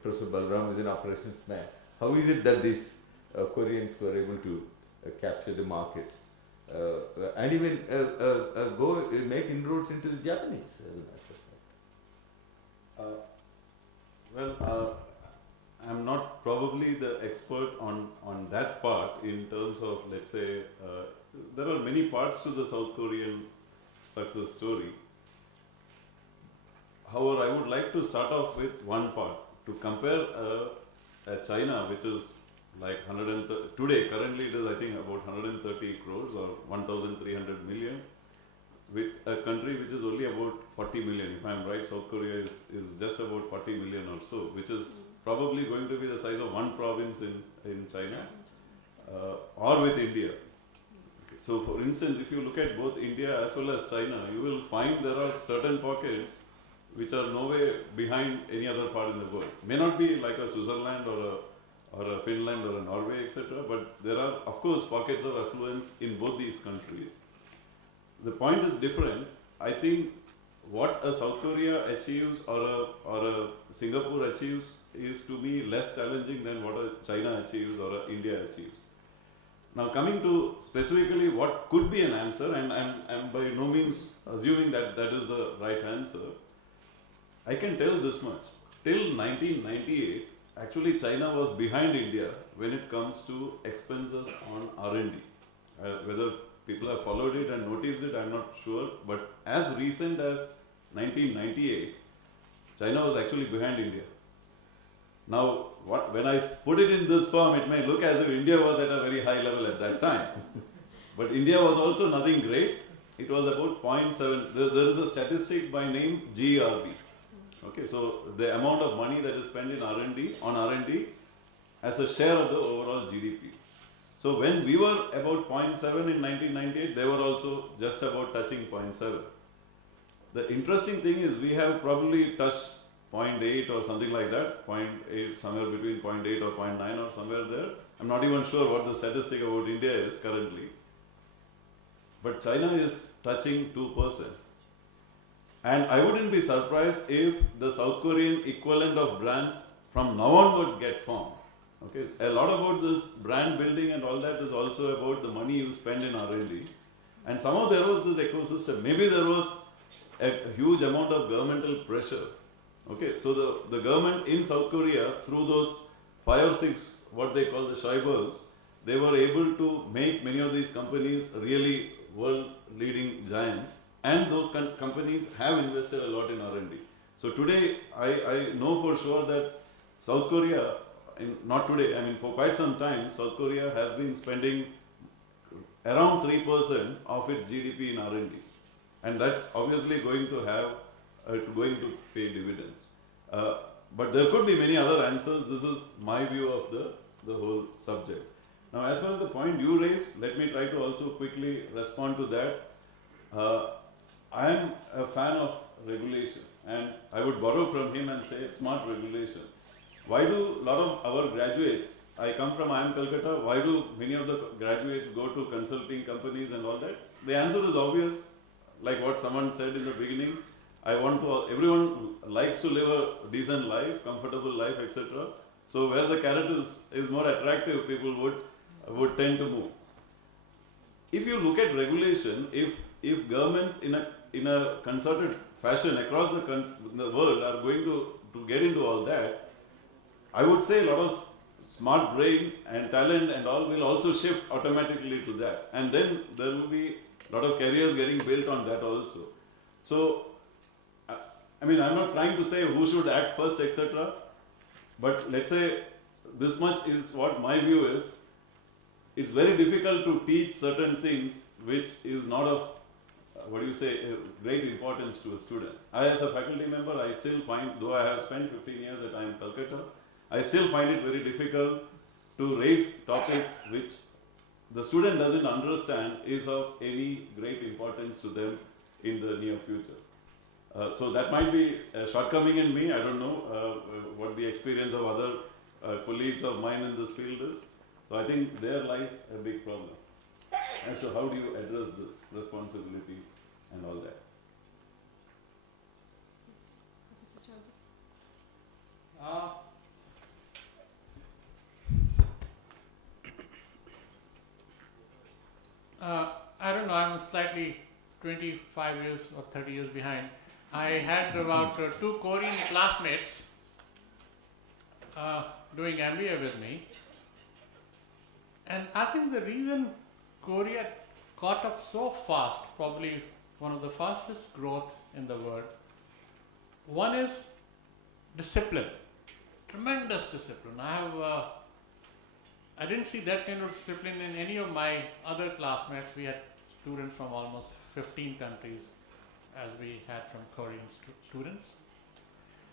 Professor Balram is an operations man, how is it that these Koreans were able to capture the market and even go make inroads into the Japanese? I'm not probably the expert on that part in terms of, let's say, there are many parts to the South Korean success story. However, I would like to start off with one part, to compare China, which is like today, currently it is I think about 130 crores or 1,300 million, with a country which is only about 40 million. If I am right, South Korea is just about 40 million or so, which is probably going to be the size of one province in China, or with India. Okay. So for instance, if you look at both India as well as China, you will find there are certain pockets which are no way behind any other part in the world. May not be like a Switzerland or a Finland or a Norway, etc., but there are of course pockets of affluence in both these countries. The point is different. I think what a South Korea achieves or a Singapore achieves is to me less challenging than what a China achieves or a India achieves. Now coming to specifically what could be an answer, and I'm by no means assuming that that is the right answer, I can tell this much. Till 1998, actually China was behind India when it comes to expenses on R&D. Whether people have followed it and noticed it, I'm not sure, but as recent as 1998, China was actually behind India. Now, when I put it in this form, it may look as if India was at a very high level at that time. But India was also nothing great. It was about 0.7. There is a statistic by name GERB. Okay, so the amount of money that is spent in R&D as a share of the overall GDP. So when we were about 0.7 in 1998, they were also just about touching 0.7. The interesting thing is we have probably touched 0.8 or something like that, 0.8, somewhere between 0.8 or 0.9 or somewhere there. I'm not even sure what the statistic about India is currently. But China is touching 2%. And I wouldn't be surprised if the South Korean equivalent of brands from now onwards get formed. Okay, a lot about this brand building and all that is also about the money you spend in R&D. And somehow there was this ecosystem. Maybe there was a huge amount of governmental pressure. Okay, so the government in South Korea, through those 5 or 6, what they call the Shaibals, they were able to make many of these companies really world-leading giants. And those companies have invested a lot in R&D. So today, I know for sure that South Korea, not today, I mean for quite some time, South Korea has been spending around 3% of its GDP in R&D. And that's obviously going to pay dividends. But there could be many other answers. This is my view of the whole subject. Now, as far as the point you raised, let me try to also quickly respond to that. I am a fan of regulation, and I would borrow from him and say smart regulation. Why do a lot of our graduates, I come from IIM Calcutta, why do many of the graduates go to consulting companies and all that? The answer is obvious, like what someone said in the beginning. Everyone likes to live a decent life, comfortable life, etc. So where the carrot is more attractive, people would tend to move. If you look at regulation, if governments in a concerted fashion across the world are going to get into all that, I would say a lot of smart brains and talent and all will also shift automatically to that. And then there will be a lot of careers getting built on that also. So, I mean, I'm not trying to say who should act first, etc. But let's say this much is what my view is. It's very difficult to teach certain things which is not of great importance to a student. I, as a faculty member, I still find, though I have spent 15 years at IIM Calcutta, I still find it very difficult to raise topics which the student doesn't understand is of any great importance to them in the near future. So that might be a shortcoming in me. I don't know what the experience of other colleagues of mine in this field is. So I think there lies a big problem as to how do you address this responsibility and all that. Professor Chandra. I don't know, I'm slightly 25 years or 30 years behind. I had about 2 Korean classmates doing MBA with me. And I think the reason Korea caught up so fast, probably one of the fastest growth in the world, one is discipline, tremendous discipline. I have I didn't see that kind of discipline in any of my other classmates. We had students from almost 15 countries, as we had from Korean students.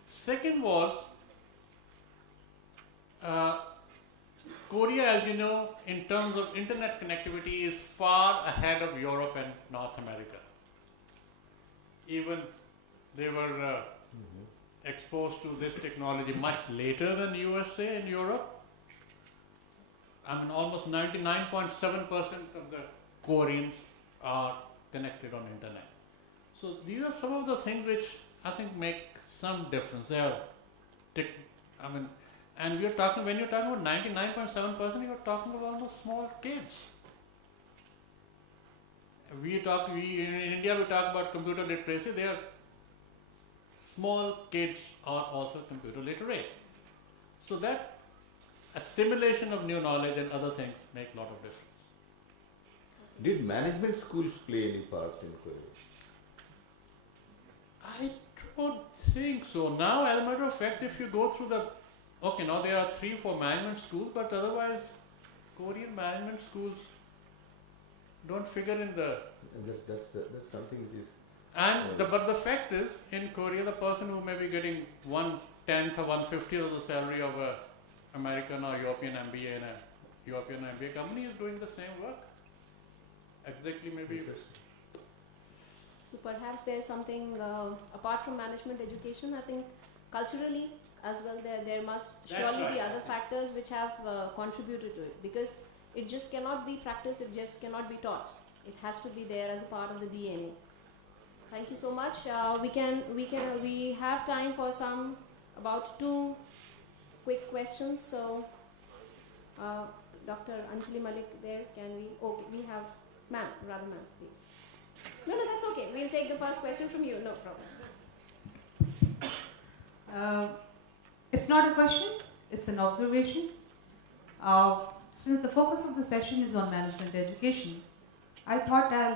Second was, Korea, as you know, in terms of internet connectivity, is far ahead of Europe and North America. Even they were exposed to this technology much later than USA and Europe. I mean, almost 99.7% of the Koreans are connected on internet. So these are some of the things which I think make some difference. They are, and we are talking, when you're talking about 99.7%, you're talking about almost small kids. In India, we talk about computer literacy. They are small kids are also computer literate. So that assimilation of new knowledge and other things make a lot of difference. Did management schools play any part in Korea? I don't think so. Now, as a matter of fact, if you go through now there are 3-4 management schools, but otherwise, Korean management schools don't figure in the. That's something which is. But the fact is, in Korea, the person who may be getting 1/10 or 1/50 of the salary of a American or European MBA in a European MBA company is doing the same work. Exactly, maybe. So perhaps there is something apart from management education. I think culturally as well, there must That's surely be right. other factors which have contributed to it, because it just cannot be practiced. It just cannot be taught. It has to be there as a part of the DNA. Thank you so much. We have time for about 2 quick questions. So, Dr. Anjali Malik, there can we? Okay, we have ma'am, please. No, that's okay. We'll take the first question from you. No problem. It's not a question, it's an observation. Since the focus of the session is on management education, I thought I'll